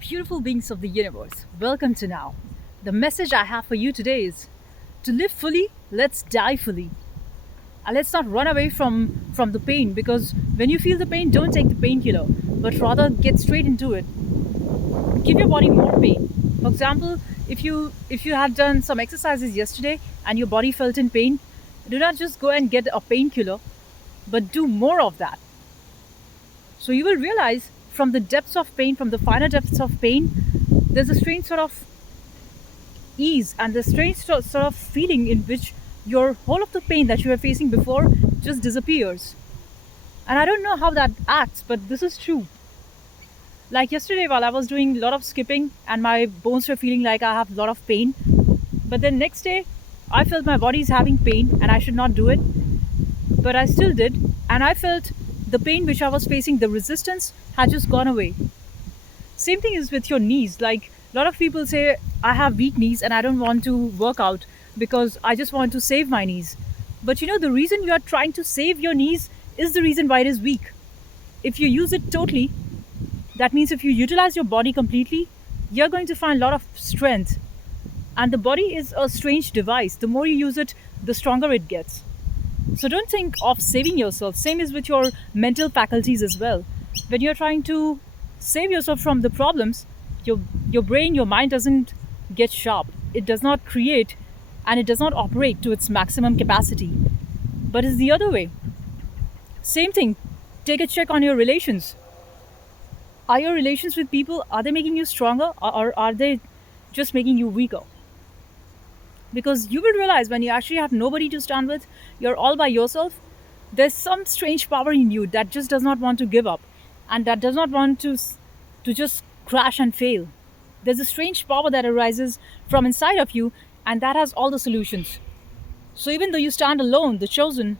Beautiful beings of the universe, welcome to Now. The message I have for you today is to live fully, let's die fully. And let's not run away from the pain, because when you feel the pain, don't take the painkiller, but rather get straight into it. Give your body more pain. For example, if you had done some exercises yesterday and your body felt in pain, do not just go and get a painkiller, but do more of that. So you will realize from the depths of pain, from the finer depths of pain, there's a strange sort of ease and the strange sort of feeling in which your whole of the pain that you were facing before just disappears. And I don't know how that acts, but this is true. Like yesterday, while I was doing a lot of skipping and my bones were feeling like I have a lot of pain, but then next day I felt my body is having pain and I should not do it, but I still did, and I felt the pain which I was facing, the resistance had just gone away. Same thing is with your knees. Like a lot of people say, I have weak knees and I don't want to work out because I just want to save my knees. But the reason you are trying to save your knees is the reason why it is weak. If you use it totally, that means if you utilize your body completely, you're going to find a lot of strength. And the body is a strange device. The more you use it, the stronger it gets. So don't think of saving yourself. Same is with your mental faculties as well. When you're trying to save yourself from the problems, your brain, your mind doesn't get sharp. It does not create and it does not operate to its maximum capacity. But it's the other way. Same thing. Take a check on your relations. Are your relations with people, are they making you stronger, or are they just making you weaker? Because you will realize when you actually have nobody to stand with, you're all by yourself, there's some strange power in you that just does not want to give up and that does not want to just crash and fail. There's a strange power that arises from inside of you, and that has all the solutions. So even though you stand alone, the chosen,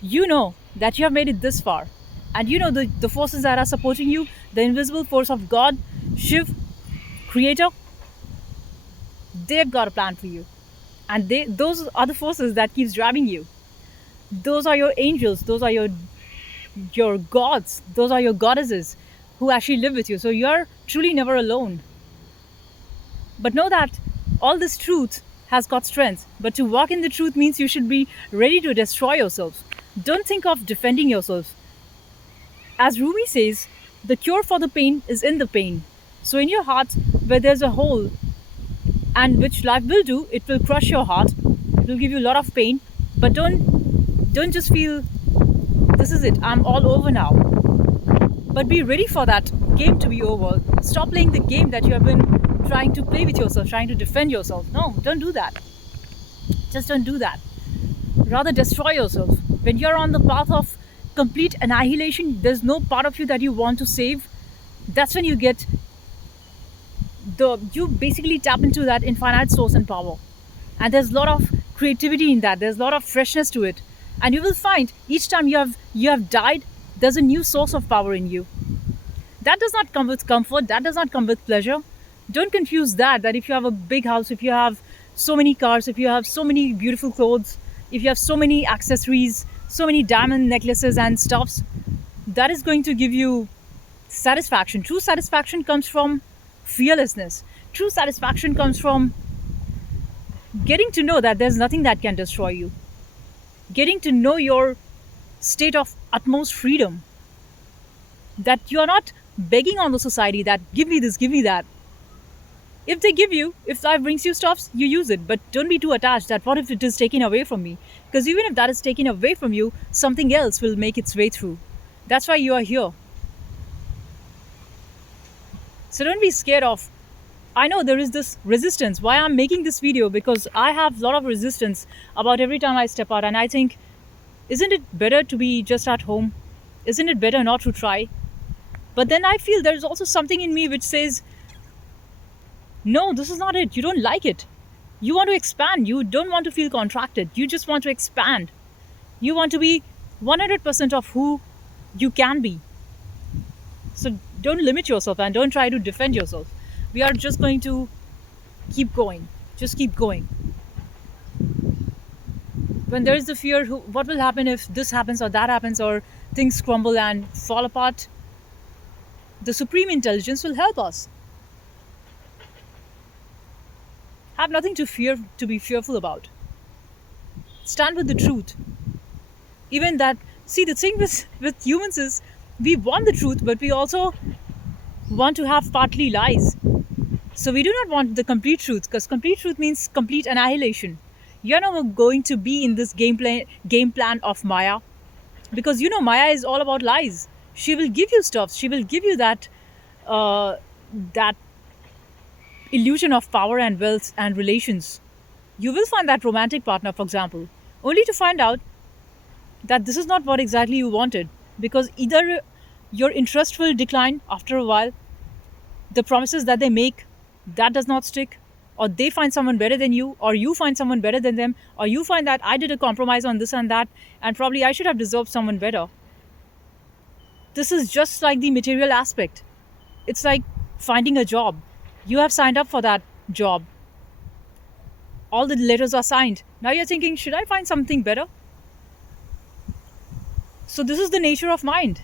you know that you have made it this far. And you know the forces that are supporting you, the invisible force of God, Shiv, Creator, they've got a plan for you. And those are the forces that keeps driving you. Those are your angels, those are your gods, those are your goddesses who actually live with you. So you're truly never alone. But know that all this truth has got strength. But to walk in the truth means you should be ready to destroy yourself. Don't think of defending yourself. As Rumi says, the cure for the pain is in the pain. So in your heart, where there's a hole, and which life will do, it will crush your heart. It will give you a lot of pain. But don't just feel this is it, I'm all over now. But be ready for that game to be over. Stop playing the game that you have been trying to play with yourself, trying to defend yourself. No, don't do that. Just don't do that. Rather destroy yourself. When you're on the path of complete annihilation, there's no part of you that you want to save. That's when you you basically tap into that infinite source and power. And there's a lot of creativity in that. There's a lot of freshness to it. And you will find each time you have died, there's a new source of power in you. That does not come with comfort, that does not come with pleasure. Don't confuse that if you have a big house, if you have so many cars, if you have so many beautiful clothes, if you have so many accessories, so many diamond necklaces and stuffs, that is going to give you satisfaction. True satisfaction comes from fearlessness. True satisfaction comes from getting to know that there's nothing that can destroy you. Getting to know your state of utmost freedom. That you are not begging on the society that give me this, give me that. If they give you, if life brings you stuffs, you use it. But don't be too attached that what if it is taken away from me? Because even if that is taken away from you, something else will make its way through. That's why you are here. So don't be scared of. I know there is this resistance. Why I'm making this video? Because I have a lot of resistance about every time I step out. And I think, isn't it better to be just at home? Isn't it better not to try? But then I feel there's also something in me which says, no, this is not it. You don't like it. You want to expand. You don't want to feel contracted. You just want to expand. You want to be 100% of who you can be. So don't limit yourself and don't try to defend yourself. We are just going to keep going. Just keep going. When there is the fear, what will happen if this happens or that happens or things crumble and fall apart? The supreme intelligence will help us. Have nothing to be fearful about. Stand with the truth. Even that, see, the thing with humans is we want the truth, but we also want to have partly lies. So we do not want the complete truth because complete truth means complete annihilation. You're not going to be in this game plan of Maya because Maya is all about lies. She will give you stuff. She will give you uh, that illusion of power and wealth and relations. You will find that romantic partner, for example, only to find out that this is not what exactly you wanted because either your interest will decline after a while, the promises that they make, that does not stick, or they find someone better than you, or you find someone better than them, or you find that I did a compromise on this and that, and probably I should have deserved someone better. This is just like the material aspect. It's like finding a job. You have signed up for that job, all the letters are signed. Now you're thinking, should I find something better? So this is the nature of mind.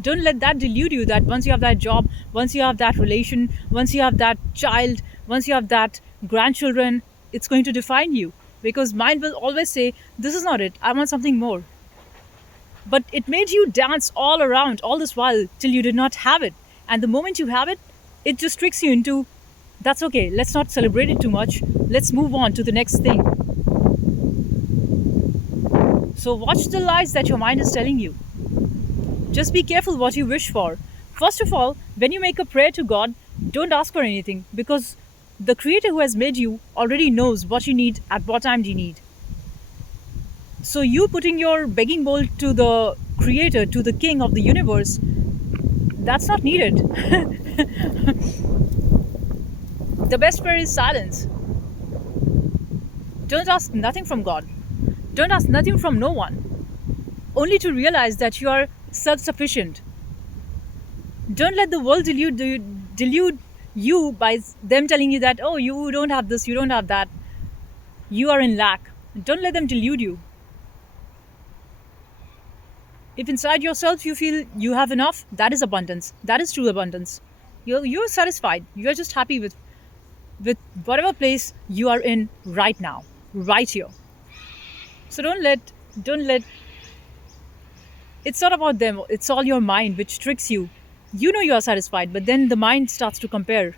Don't let that delude you that once you have that job, once you have that relation, once you have that child, once you have that grandchildren, it's going to define you. Because mind will always say, this is not it, I want something more. But it made you dance all around all this while till you did not have it. And the moment you have it, it just tricks you into, that's okay, let's not celebrate it too much. Let's move on to the next thing. So watch the lies that your mind is telling you. Just be careful what you wish for. First of all, when you make a prayer to God, don't ask for anything because the Creator who has made you already knows what you need at what time you need. So you putting your begging bowl to the Creator, to the King of the universe, that's not needed. The best prayer is silence. Don't ask nothing from God. Don't ask nothing from no one. Only to realize that you are self-sufficient. Don't let the world delude you by them telling you that, oh, you don't have this, you don't have that, you are in lack. Don't let them delude you. If inside yourself you feel you have enough, that is abundance. That is true abundance. You're satisfied. You're just happy with whatever place you are in right now, right here. So don't let it's not about them, it's all your mind which tricks you. You know you are satisfied, but then the mind starts to compare.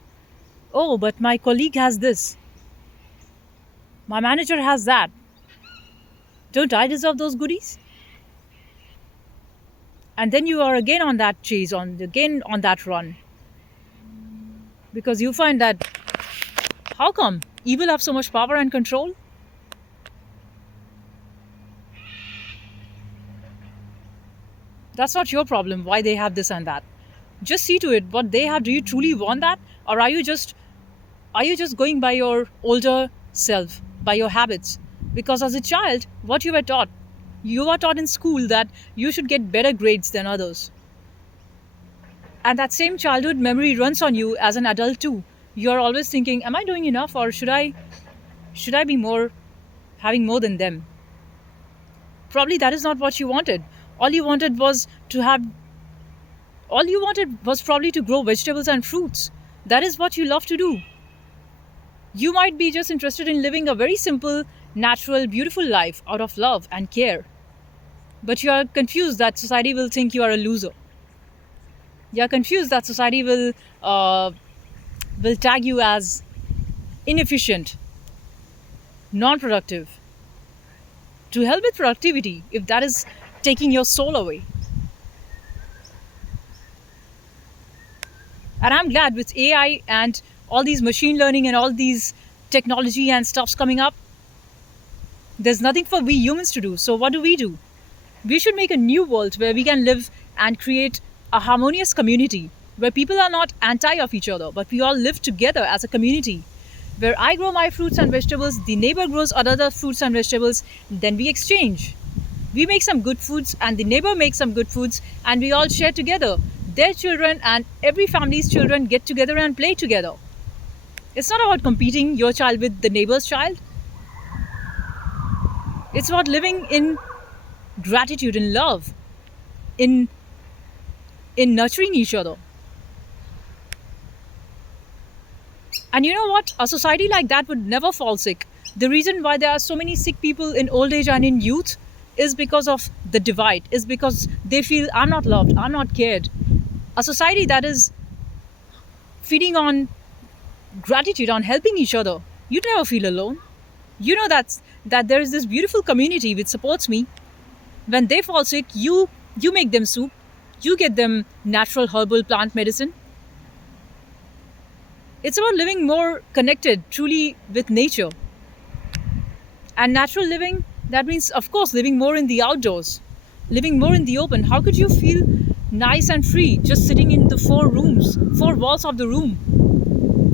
Oh, but my colleague has this, my manager has that. Don't I deserve those goodies? And then you are again on that chase, on that run. Because you find that, how come evil have so much power and control? That's not your problem why they have this and that. Just see to it what they have. Do you truly want that? Or are you just going by your older self, by your habits? Because as a child, what you were taught in school that you should get better grades than others. And that same childhood memory runs on you as an adult too. You're always thinking, am I doing enough or should I be more having more than them? Probably that is not what you wanted. All you wanted was to have all you wanted was probably to grow vegetables and fruits. That is what you love to do. You might be just interested in living a very simple, natural, beautiful life out of love and care. But you are confused that society will think you are a loser. You are confused that society will tag you as inefficient, non-productive. To hell with productivity if that is taking your soul away. And I'm glad with AI and all these machine learning and all these technology and stuffs coming up, there's nothing for we humans to do. So what do? We should make a new world where we can live and create a harmonious community where people are not anti of each other, but we all live together as a community. Where I grow my fruits and vegetables, the neighbor grows other fruits and vegetables, then we exchange. We make some good foods and the neighbor makes some good foods and we all share together. Their children and every family's children get together and play together. It's not about competing your child with the neighbor's child. It's about living in gratitude, in love, in nurturing each other. And you know what? A society like that would never fall sick. The reason why there are so many sick people in old age and in youth is because of the divide, is because they feel I'm not loved, I'm not cared. A society that is feeding on gratitude, on helping each other, you'd never feel alone. You know that there is this beautiful community which supports me. When they fall sick, you make them soup, you get them natural herbal plant medicine. It's about living more connected truly with nature. And natural living, that means, of course, living more in the outdoors, living more in the open. How could you feel nice and free just sitting in the four walls of the room?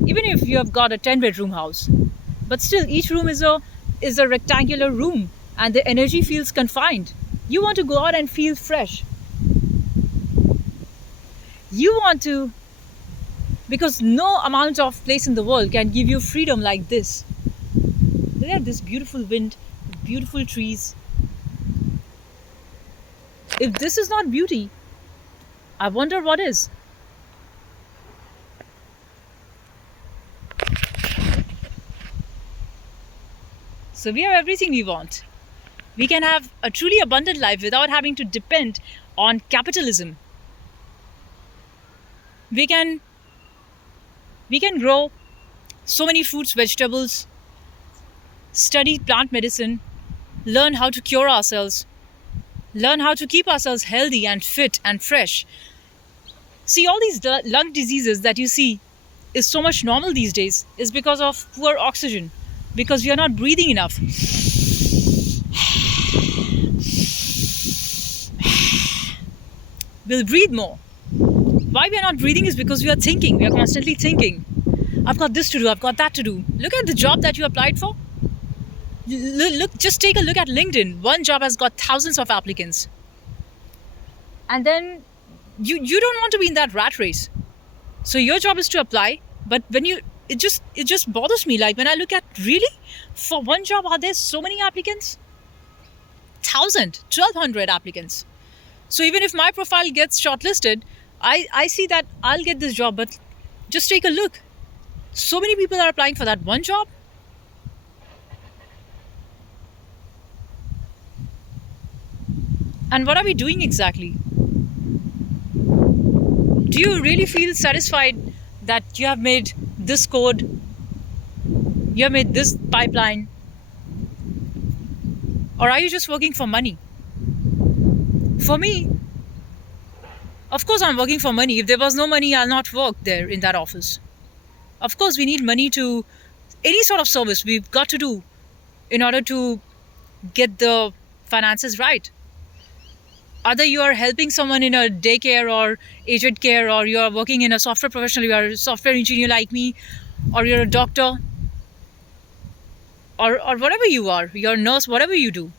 Even if you have got a 10-bedroom house. But still, each room is a rectangular room and the energy feels confined. You want to go out and feel fresh. You want to, because no amount of place in the world can give you freedom like this. Look at this beautiful wind, beautiful trees. If this is not beauty, I wonder what is. So we have everything we want. We can have a truly abundant life without having to depend on capitalism. We can grow so many fruits, vegetables, study plant medicine, learn how to cure ourselves, learn how to keep ourselves healthy and fit and fresh. See, all these lung diseases that you see is so much normal these days is because of poor oxygen, because we are not breathing enough. We'll breathe more. Why we are not breathing is because we are thinking. We are constantly thinking. I've got this to do. I've got that to do. Look at the job that you applied for. Look, just take a look at LinkedIn. One job has got thousands of applicants. And then you don't want to be in that rat race. So your job is to apply, but when it just bothers me. Like when I look at, really, for one job are there so many applicants? 1,200 applicants. So even if my profile gets shortlisted, I see that I'll get this job, but just take a look. So many people are applying for that one job. And what are we doing exactly? Do you really feel satisfied that you have made this code, you have made this pipeline? Or are you just working for money? For me, of course, I'm working for money. If there was no money, I'll not work there in that office. Of course, we need money to any sort of service we've got to do in order to get the finances right. Either you are helping someone in a daycare or aged care, or you are working in a software professional, you are a software engineer like me, or you're a doctor, or whatever you are, you're a nurse, whatever you do.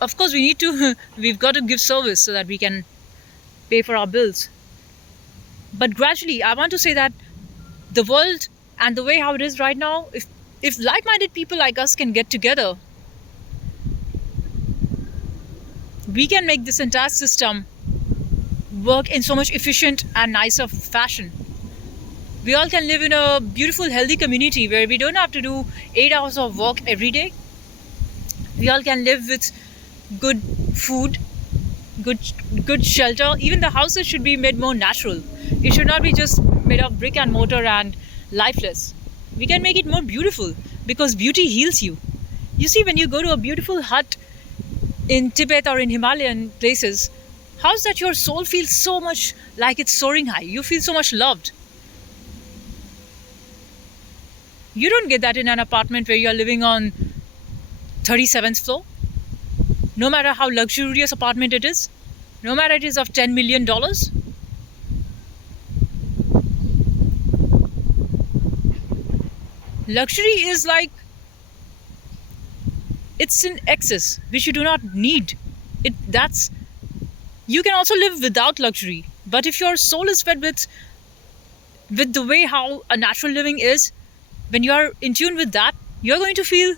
Of course, we need to, we've got to give service so that we can pay for our bills. But gradually, I want to say that the world and the way how it is right now, if like-minded people like us can get together, we can make this entire system work in so much efficient and nicer fashion. We all can live in a beautiful, healthy community where we don't have to do 8 hours of work every day. We all can live with good food, good shelter. Even the houses should be made more natural. It should not be just made of brick and mortar and lifeless. We can make it more beautiful because beauty heals you. You see, when you go to a beautiful hut in Tibet or in Himalayan places, how's that your soul feels so much like it's soaring high? You feel so much loved. You don't get that in an apartment where you're living on 37th floor. No matter how luxurious apartment it is, no matter it is of $10 million. Luxury is like, it's in excess, which you do not need. You can also live without luxury. But if your soul is fed with the way how a natural living is, when you are in tune with that, you're going to feel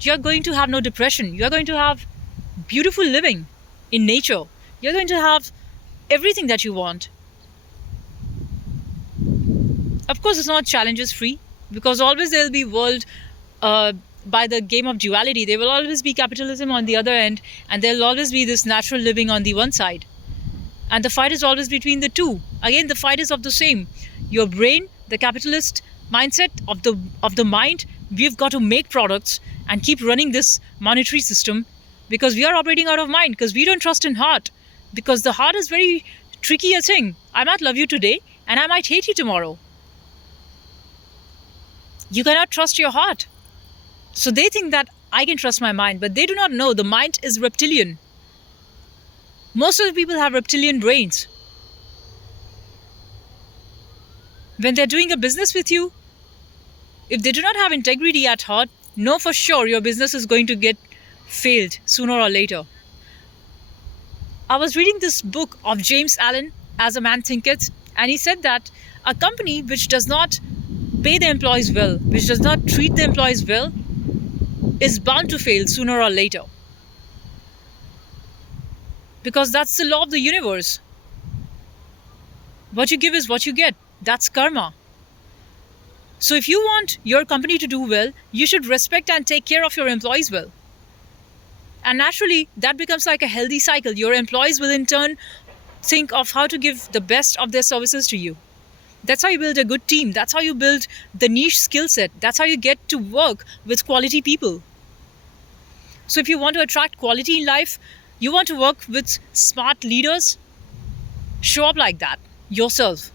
you're going to have no depression. You're going to have beautiful living in nature. You're going to have everything that you want. Of course, it's not challenges free, because always there'll be world, uh, by the game of duality. There will always be capitalism on the other end, and there'll always be this natural living on the one side. And the fight is always between the two. Again, the fight is of the same. Your brain, the capitalist mindset of the mind, we've got to make products and keep running this monetary system, because we are operating out of mind, because we don't trust in heart. Because the heart is very tricky a thing. I might love you today and I might hate you tomorrow. You cannot trust your heart. So they think that I can trust my mind, but they do not know the mind is reptilian. Most of the people have reptilian brains. When they're doing a business with you, if they do not have integrity at heart, know for sure your business is going to get failed sooner or later. I was reading this book of James Allen, As a Man Thinketh, and he said that a company which does not pay the employees well, which does not treat the employees well, is bound to fail sooner or later. Because that's the law of the universe. What you give is what you get. That's karma. So if you want your company to do well, you should respect and take care of your employees well. And naturally, that becomes like a healthy cycle. Your employees will in turn think of how to give the best of their services to you. That's how you build a good team. That's how you build the niche skill set. That's how you get to work with quality people. So if you want to attract quality in life, you want to work with smart leaders, show up like that yourself.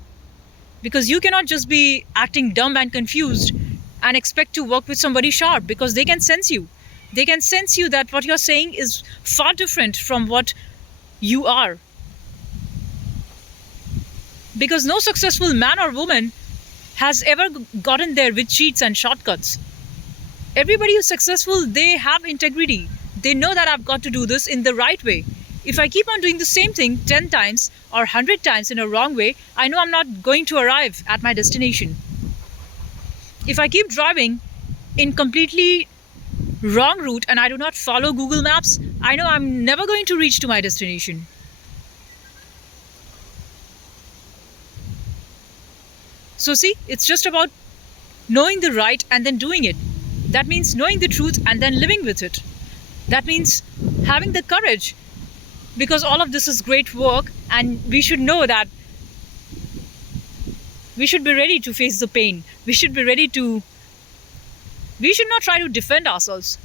Because you cannot just be acting dumb and confused and expect to work with somebody sharp, because they can sense you. They can sense you that what you're saying is far different from what you are. Because no successful man or woman has ever gotten there with cheats and shortcuts. Everybody who's successful, they have integrity. They know that I've got to do this in the right way. If I keep on doing the same thing 10 times or 100 times in a wrong way, I know I'm not going to arrive at my destination. If I keep driving in completely wrong route and I do not follow Google Maps, I know I'm never going to reach to my destination. So see, it's just about knowing the right and then doing it. That means knowing the truth and then living with it. That means having the courage, because all of this is great work, and we should know that we should be ready to face the pain. We should not try to defend ourselves.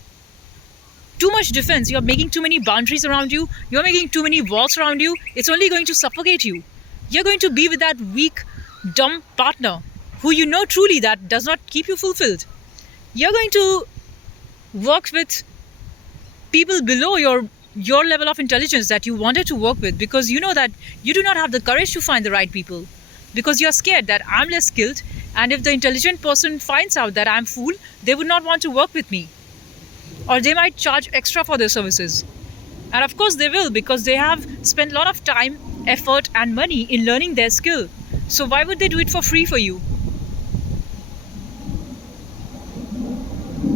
Too much defense, you're making too many boundaries around you, you're making too many walls around you, it's only going to suffocate you. You're going to be with that weak, dumb partner who you know truly that does not keep you fulfilled. You're going to work with people below your level of intelligence that you wanted to work with, because you know that you do not have the courage to find the right people, because you're scared that I'm less skilled, and if the intelligent person finds out that I'm fool, they would not want to work with me, or they might charge extra for their services. And of course they will, because they have spent a lot of time, effort and money in learning their skill. So why would they do it for free for you?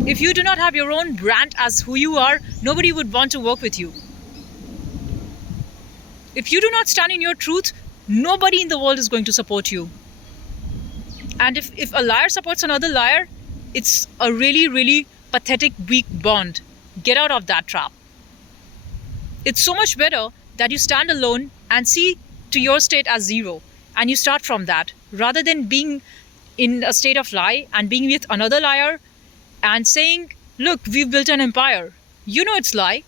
If you do not have your own brand as who you are, nobody would want to work with you. If you do not stand in your truth, nobody in the world is going to support you. And if a liar supports another liar, it's a really, really pathetic, weak bond. Get out of that trap. It's so much better that you stand alone and see to your state as zero, and you start from that, rather than being in a state of lie and being with another liar and saying, look, we've built an empire. You know it's lie.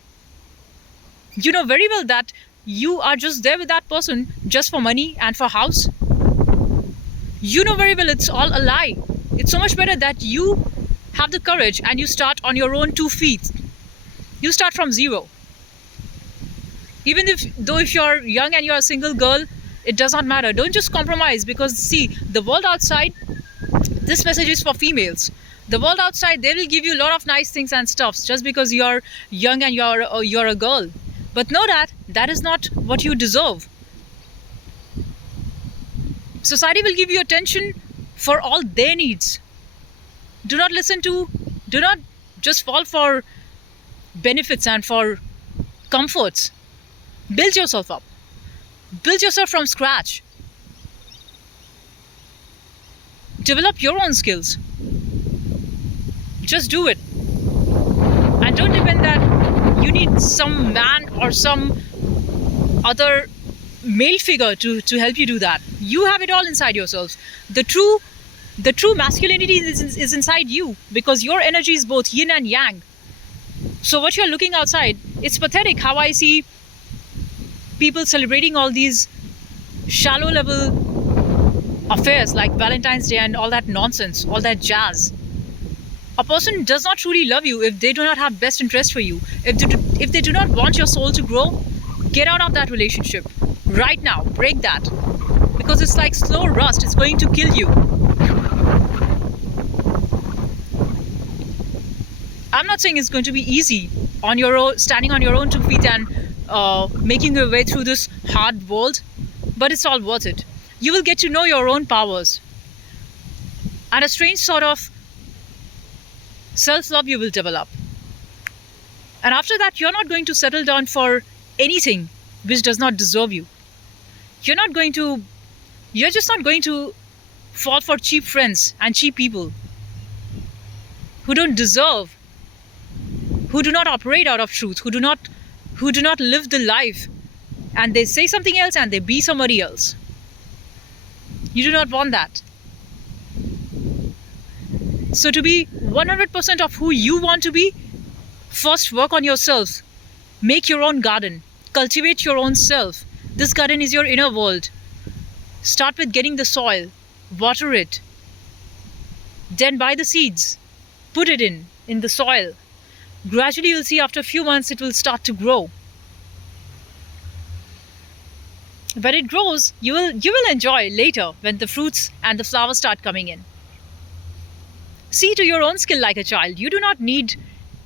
You know very well that you are just there with that person just for money and for house. You know very well it's all a lie. It's so much better that you have the courage and you start on your own 2 feet. You start from zero. Even if you're young and you're a single girl, it does not matter. Don't just compromise, because see, the world outside, this message is for females. The world outside, they will give you a lot of nice things and stuffs just because you're young and you're a girl. But know that that is not what you deserve. Society will give you attention for all their needs. Do not just fall for benefits and for comforts. Build yourself up. Build yourself from scratch. Develop your own skills. Just do it. And don't depend that you need some man or some other male figure to help you do that. You have it all inside yourselves. The true masculinity is inside you, because your energy is both yin and yang. So what you're looking outside, it's pathetic how I see people celebrating all these shallow level affairs like Valentine's Day and all that nonsense, all that jazz. A person does not truly love you if they do not have best interest for you. If they do not want your soul to grow, get out of that relationship right now. Break that, because it's like slow rust. It's going to kill you. I'm not saying it's going to be easy on your own, standing on your own 2 feet and making your way through this hard world, but it's all worth it. You will get to know your own powers, and a strange sort of self-love you will develop. And after that, you're not going to settle down for anything which does not deserve you. You're not going to, you're just not going to fall for cheap friends and cheap people who don't deserve, who do not operate out of truth, who do not live the life, and they say something else and they be somebody else. You do not want that. So to be 100% of who you want to be, first work on yourself. Make your own garden. Cultivate your own self. This garden is your inner world. Start with getting the soil. Water it. Then buy the seeds. Put it in the soil. Gradually you'll see after a few months it will start to grow. When it grows, you will enjoy later when the fruits and the flowers start coming in. See to your own skill like a child. You do not need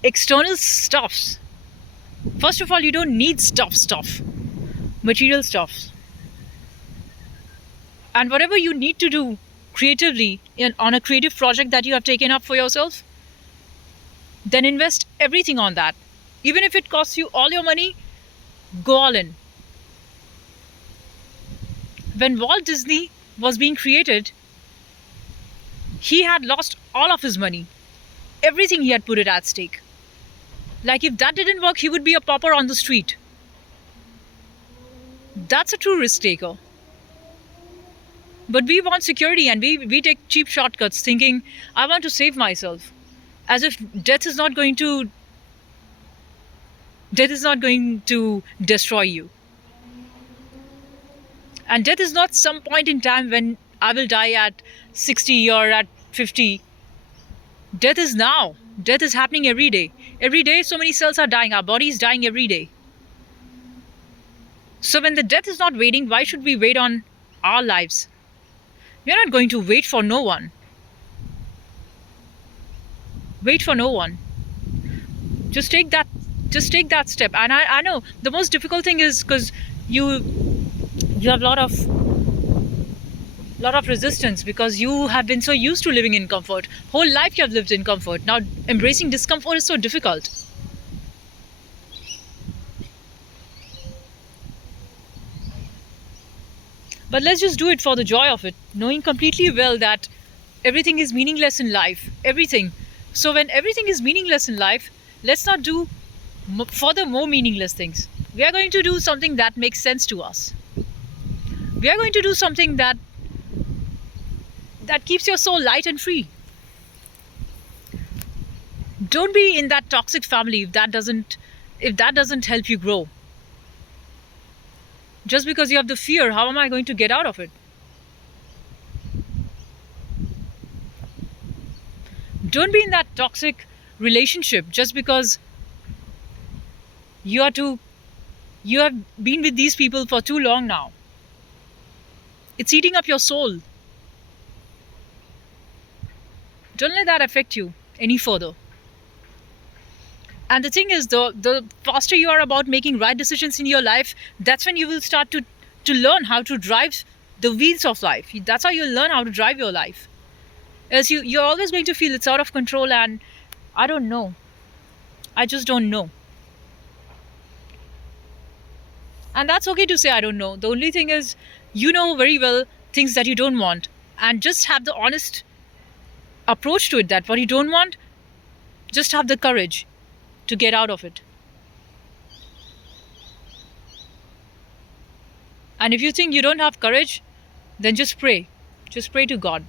external stuffs. First of all, you don't need stuff, material stuff. And whatever you need to do creatively on a creative project that you have taken up for yourself, then invest everything on that. Even if it costs you all your money, go all in. When Walt Disney was being created, he had lost all of his money. Everything he had put it at stake. Like if that didn't work, he would be a pauper on the street. That's a true risk taker. But we want security, and we take cheap shortcuts thinking, I want to save myself. As if death is not going to destroy you. And death is not some point in time when I will die at 60 or at 50. Death is now. Death is happening every day. Every day so many cells are dying. Our body is dying every day. So when the death is not waiting, why should we wait on our lives? We are not going to wait for no one. Wait for no one. Just take that step. And I know the most difficult thing is because you have a lot of resistance, because you have been so used to living in comfort. Whole life you have lived in comfort. Now embracing discomfort is so difficult. But let's just do it for the joy of it, knowing completely well that everything is meaningless in life. Everything. So when everything is meaningless in life, let's not do further more meaningless things. We are going to do something that makes sense to us. We are going to do something that keeps your soul light and free. Don't be in that toxic family if that doesn't help you grow. Just because you have the fear, how am I going to get out of it? Don't be in that toxic relationship just because you have been with these people for too long now. It's eating up your soul. Don't let that affect you any further. And the thing is, the faster you are about making right decisions in your life, that's when you will start to learn how to drive the wheels of life. That's how you'll learn how to drive your life. Else you're always going to feel it's out of control, and I don't know. I just don't know. And that's okay to say I don't know. The only thing is, you know very well things that you don't want. and just have the honest approach to it, that what you don't want, just have the courage to get out of it. And if you think you don't have courage, then just pray. Just pray to God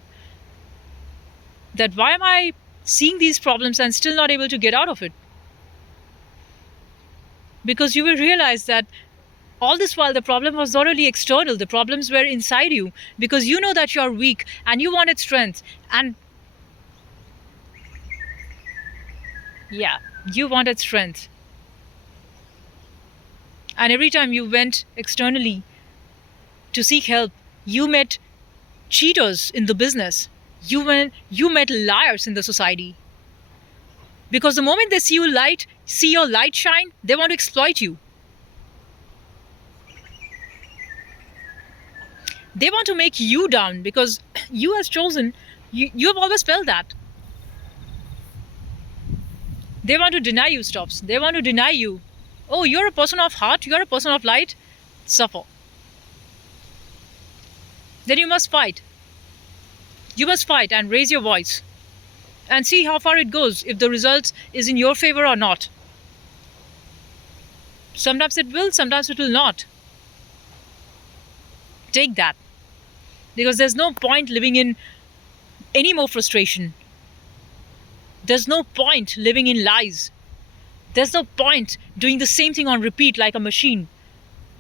that why am I seeing these problems and still not able to get out of it? Because you will realize that all this while the problem was not only external, the problems were inside you, because you know that you're weak and you wanted strength. And yeah, you wanted strength. And every time you went externally to seek help, you met cheaters in the business. You met liars in the society. Because the moment they see your light shine, they want to exploit you. They want to make you down because you has chosen, you have always felt that. They want to deny you stops. They want to deny you. Oh, you're a person of heart, you're a person of light, suffer. Then you must fight. You must fight and raise your voice and see how far it goes, if the result is in your favor or not. Sometimes it will, sometimes it will not. Take that. Because there's no point living in any more frustration. There's no point living in lies. There's no point doing the same thing on repeat like a machine.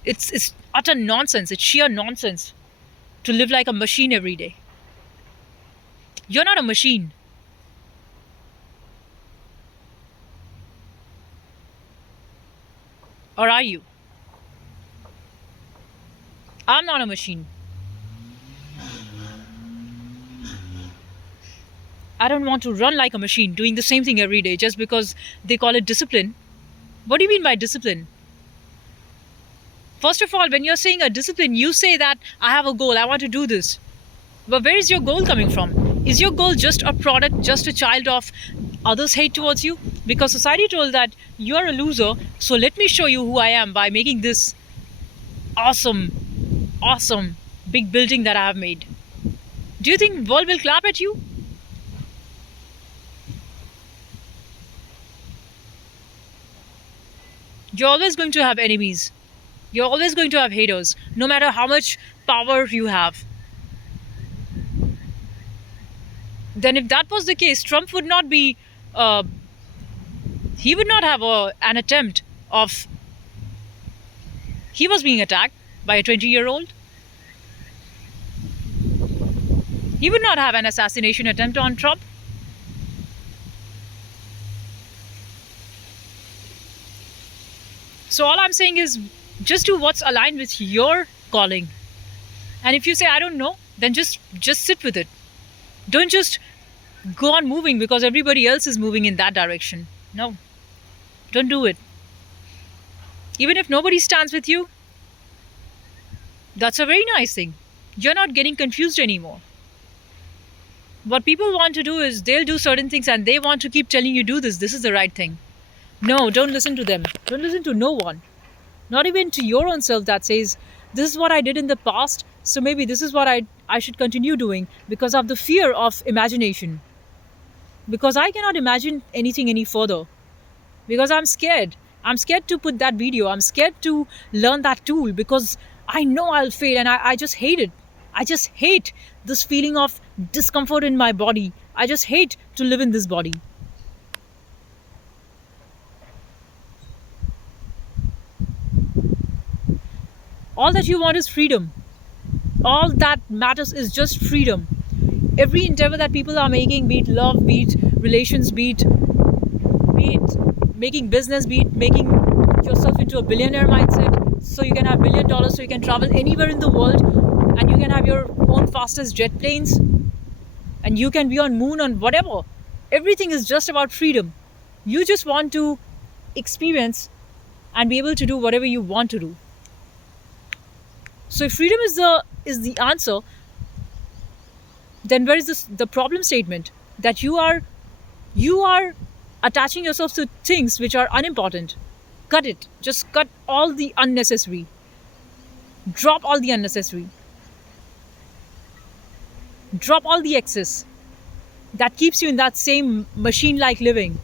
It's utter nonsense. It's sheer nonsense to live like a machine every day. You're not a machine. Or are you? I'm not a machine. I don't want to run like a machine doing the same thing every day just because they call it discipline. What do you mean by discipline? First of all, when you're saying a discipline, you say that I have a goal, I want to do this. But where is your goal coming from? Is your goal just a product, just a child of others' hate towards you? Because society told that you're a loser, so let me show you who I am by making this awesome big building that I have made. Do you think world will clap at you? You're always going to have enemies. You're always going to have haters, no matter how much power you have. Then if that was the case, Trump would not be, he would not have an attempt of, he was being attacked by a 20-year-old. He would not have an assassination attempt on Trump. So all I'm saying is just do what's aligned with your calling. And if you say, I don't know, then just sit with it. Don't just go on moving because everybody else is moving in that direction. No, don't do it. Even if nobody stands with you, that's a very nice thing. You're not getting confused anymore. What people want to do is they'll do certain things and they want to keep telling you, do this is the right thing. No, don't listen to them. Don't listen to no one. Not even to your own self that says, this is what I did in the past, so maybe this is what I should continue doing because of the fear of imagination. Because I cannot imagine anything any further. Because I'm scared. I'm scared to put that video. I'm scared to learn that tool because I know I'll fail and I just hate it. I just hate this feeling of discomfort in my body. I just hate to live in this body. All that you want is freedom. All that matters is just freedom. Every endeavor that people are making, be it love, be it relations, be it making business, be it making yourself into a billionaire mindset, so you can have $1 billion, so you can travel anywhere in the world, and you can have your own fastest jet planes, and you can be on moon and whatever. Everything is just about freedom. You just want to experience and be able to do whatever you want to do. So if freedom is the answer, then where is the problem statement that you are attaching yourself to things which are unimportant? Cut it. Just cut all the unnecessary. Drop all the unnecessary. Drop all the excess that keeps you in that same machine like living.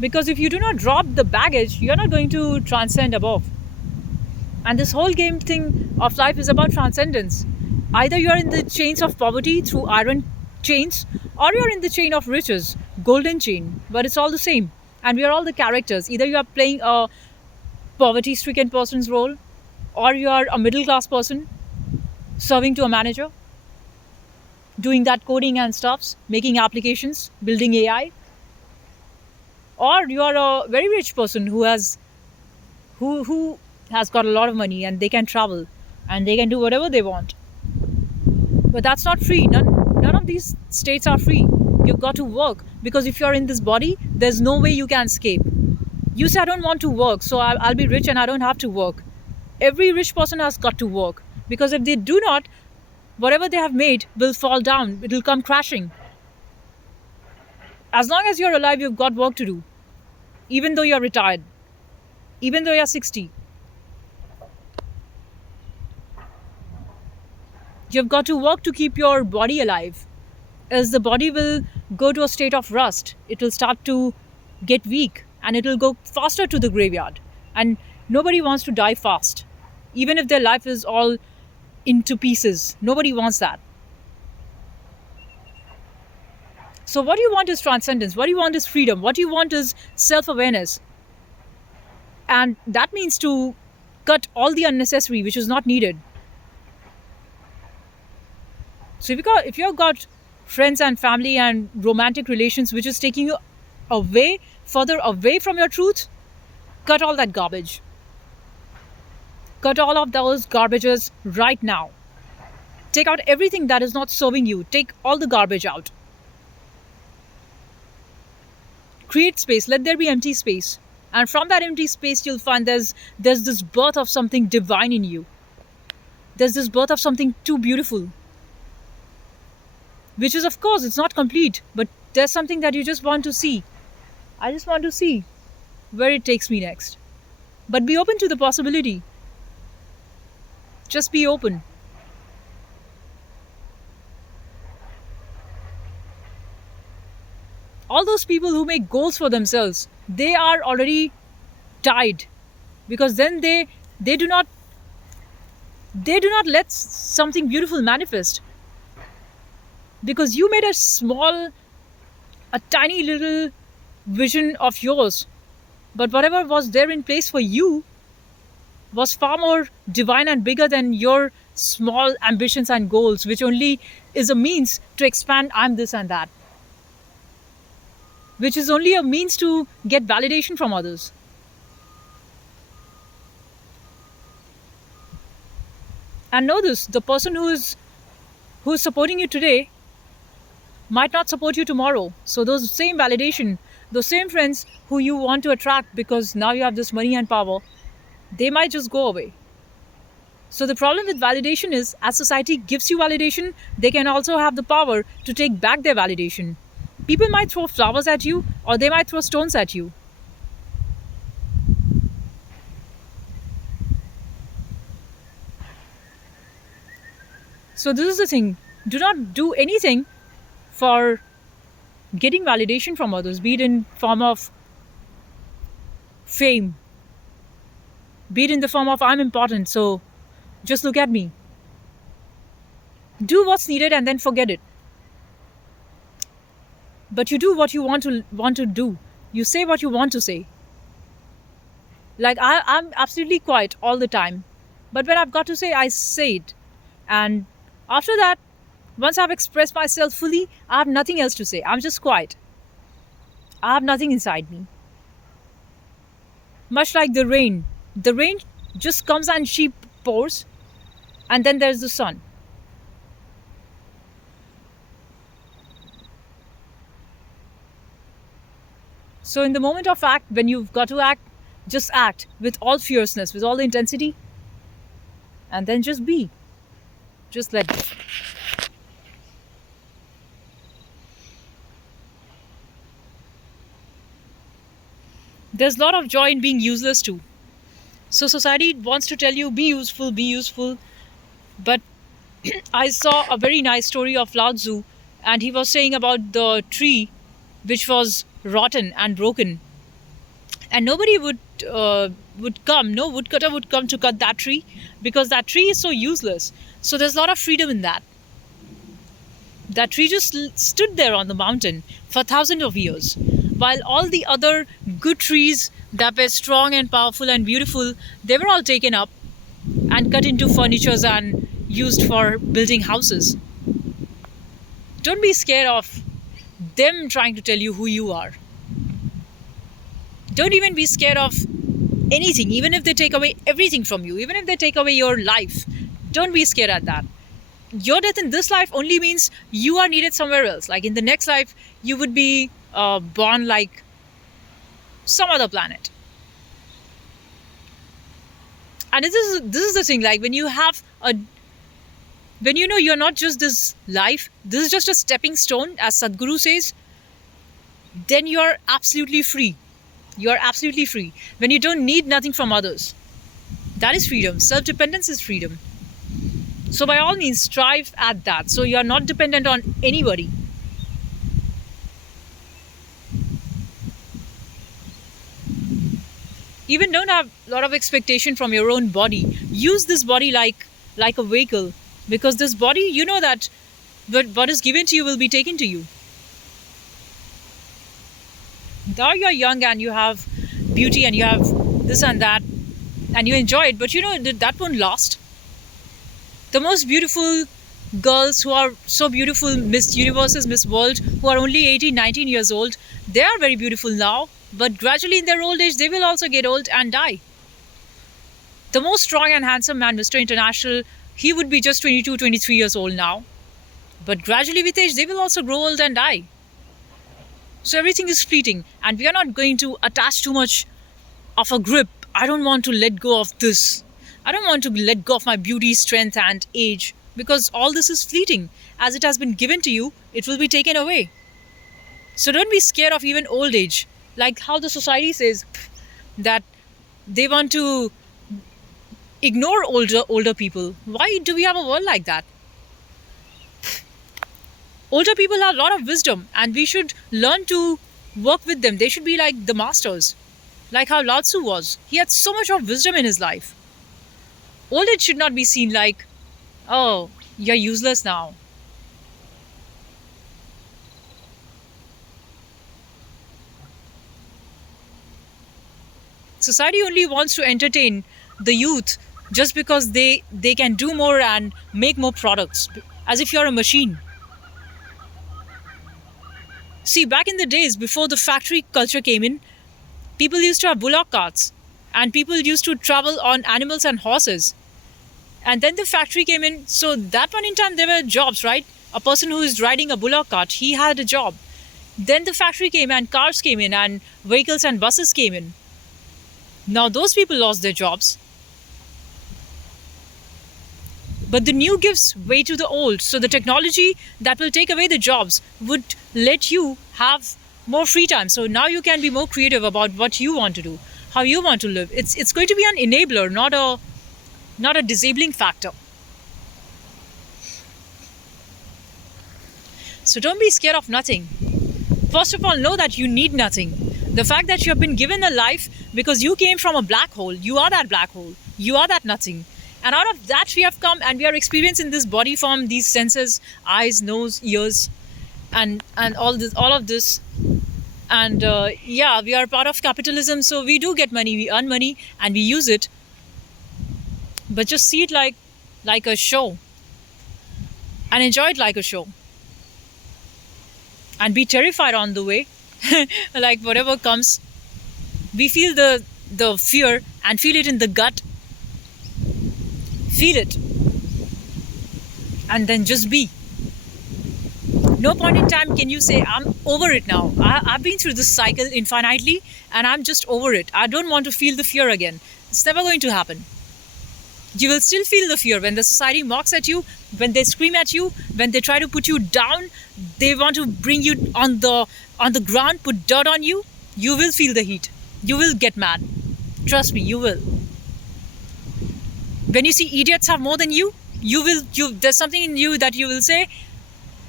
Because if you do not drop the baggage, you're not going to transcend above. And this whole game thing of life is about transcendence. Either you're in the chains of poverty through iron chains, or you're in the chain of riches, golden chain. But it's all the same. And we are all the characters. Either you are playing a poverty stricken person's role, or you are a middle class person serving to a manager, doing that coding and stuffs, making applications, building AI, or you are a very rich person who has got a lot of money and they can travel and they can do whatever they want. But that's not free. None of these states are free. You've got to work, because if you're in this body, there's no way you can escape. You say, I don't want to work, so I'll be rich and I don't have to work. Every rich person has got to work, because if they do not, whatever they have made will fall down, it will come crashing. As long as you're alive, you've got work to do, even though you're retired, even though you're 60. You've got to work to keep your body alive, as the body will go to a state of rust. It will start to get weak and it will go faster to the graveyard. And nobody wants to die fast, even if their life is all into pieces. Nobody wants that. So, what you want is transcendence. What you want is freedom. What you want is self awareness. And that means to cut all the unnecessary, which is not needed. So if you've got friends and family and romantic relations which is taking you away, further away from your truth, cut all that garbage. Cut all of those garbages right now. Take out everything that is not serving you. Take all the garbage out. Create space. Let there be empty space. And from that empty space, you'll find there's this birth of something divine in you. There's this birth of something too beautiful. Which is, of course, it's not complete, but there's something that you just want to see. I just want to see where it takes me next. But be open to the possibility. Just be open. All those people who make goals for themselves, they are already tied, because then they do not let something beautiful manifest, because you made a tiny little vision of yours, but whatever was there in place for you was far more divine and bigger than your small ambitions and goals, which only is a means to expand I'm this and that, which is only a means to get validation from others. And know this, the person who is supporting you today might not support you tomorrow. So those same validation, those same friends who you want to attract because now you have this money and power, they might just go away. So the problem with validation is, as society gives you validation, they can also have the power to take back their validation. People might throw flowers at you, or they might throw stones at you. So this is the thing. Do not do anything for getting validation from others, be it in form of fame, be it in the form of I'm important, so just look at me. Do what's needed and then forget it. But you do what you want to do. You say what you want to say. Like I'm absolutely quiet all the time. But when I've got to say, I say it. And after that, once I've expressed myself fully, I have nothing else to say. I'm just quiet. I have nothing inside me. Much like the rain. The rain just comes and she pours, and then there's the sun. So in the moment of act, when you've got to act, just act with all fierceness, with all the intensity, and then just be. Just let go. There's a lot of joy in being useless too. So society wants to tell you, be useful. But I saw a very nice story of Lao Tzu, and he was saying about the tree which was rotten and broken, and nobody would come. No woodcutter would come to cut that tree because that tree is so useless. So there's a lot of freedom in that. That tree just stood there on the mountain for thousands of years, while all the other good trees that were strong and powerful and beautiful, they were all taken up and cut into furnitures and used for building houses. Don't be scared of them trying to tell you who you are. Don't even be scared of anything, even if they take away everything from you, even if they take away your life. Don't be scared at that. Your death in this life only means you are needed somewhere else. Like in the next life, you would be born like some other planet. And this is the thing. Like when you know you're not just this life, this is just a stepping stone, as Sadhguru says. Then you're absolutely free. You're absolutely free when you don't need nothing from others. That is freedom. Self-dependence is freedom. So by all means, strive at that. So you are not dependent on anybody. Even don't have a lot of expectation from your own body. Use this body like a vehicle, because this body, you know that what is given to you will be taken to you. Now you're young and you have beauty and you have this and that and you enjoy it, but you know that won't last. The most beautiful girls who are so beautiful, Miss Universes, Miss World, who are only 18, 19 years old, they are very beautiful now, but gradually in their old age, they will also get old and die. The most strong and handsome man, Mr. International, he would be just 22, 23 years old now. But gradually with age, they will also grow old and die. So everything is fleeting, and we are not going to attach too much of a grip. I don't want to let go of this. I don't want to let go of my beauty, strength, and age, because all this is fleeting. As it has been given to you, it will be taken away. So don't be scared of even old age. Like how the society says that they want to ignore older people. Why do we have a world like that? Older people have a lot of wisdom, and we should learn to work with them. They should be like the masters, like how Lao Tzu was. He had so much of wisdom in his life. Old age should not be seen like, oh, you're useless now. Society only wants to entertain the youth just because they can do more and make more products, as if you're a machine. See, back in the days before the factory culture came in, people used to have bullock carts, and people used to travel on animals and horses. And then the factory came in, so that one in time there were jobs, right? A person who is riding a bullock cart, he had a job. Then the factory came and cars came in and vehicles and buses came in. Now those people lost their jobs. But the new gives way to the old. So the technology that will take away the jobs would let you have more free time. So now you can be more creative about what you want to do, how you want to live. It's going to be an enabler, not a disabling factor. So don't be scared of nothing. First of all, know that you need nothing. The fact that you have been given a life because you came from a black hole, you are that black hole, you are that nothing. And out of that we have come, and we are experiencing this body form, these senses, eyes, nose, ears, and all of this. And yeah, we are part of capitalism, so we do get money, we earn money, and we use it. But just see it like a show, and enjoy it like a show, and be terrified on the way. Like whatever comes, we feel the fear and feel it in the gut. Feel it, and then just be. No point in time can you say, I'm over it now. I've been through this cycle infinitely and I'm just over it. I don't want to feel the fear again. It's never going to happen. You will still feel the fear when the society mocks at you, when they scream at you, when they try to put you down, they want to bring you on the ground, put dirt on you. You will feel the heat. You will get mad. Trust me, you will. When you see idiots have more than you there's something in you that you will say,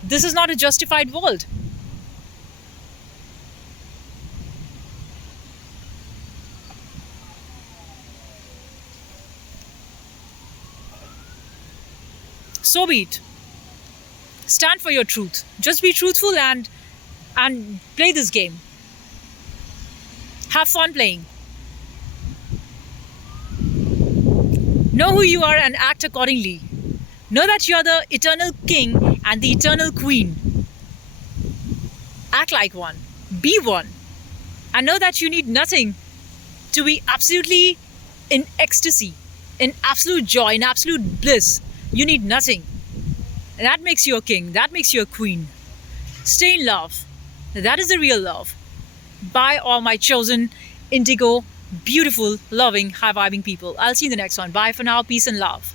this is not a justified world. So be it. Stand for your truth. Just be truthful and play this game. Have fun playing. Know who you are and act accordingly. Know that you are the eternal king and the eternal queen. Act like one. Be one. And know that you need nothing to be absolutely in ecstasy, in absolute joy, in absolute bliss. You need nothing. And that makes you a king. That makes you a queen. Stay in love. That is the real love. By all my chosen, indigo, beautiful, loving, high vibing people. I'll see you in the next one. Bye for now. Peace and love.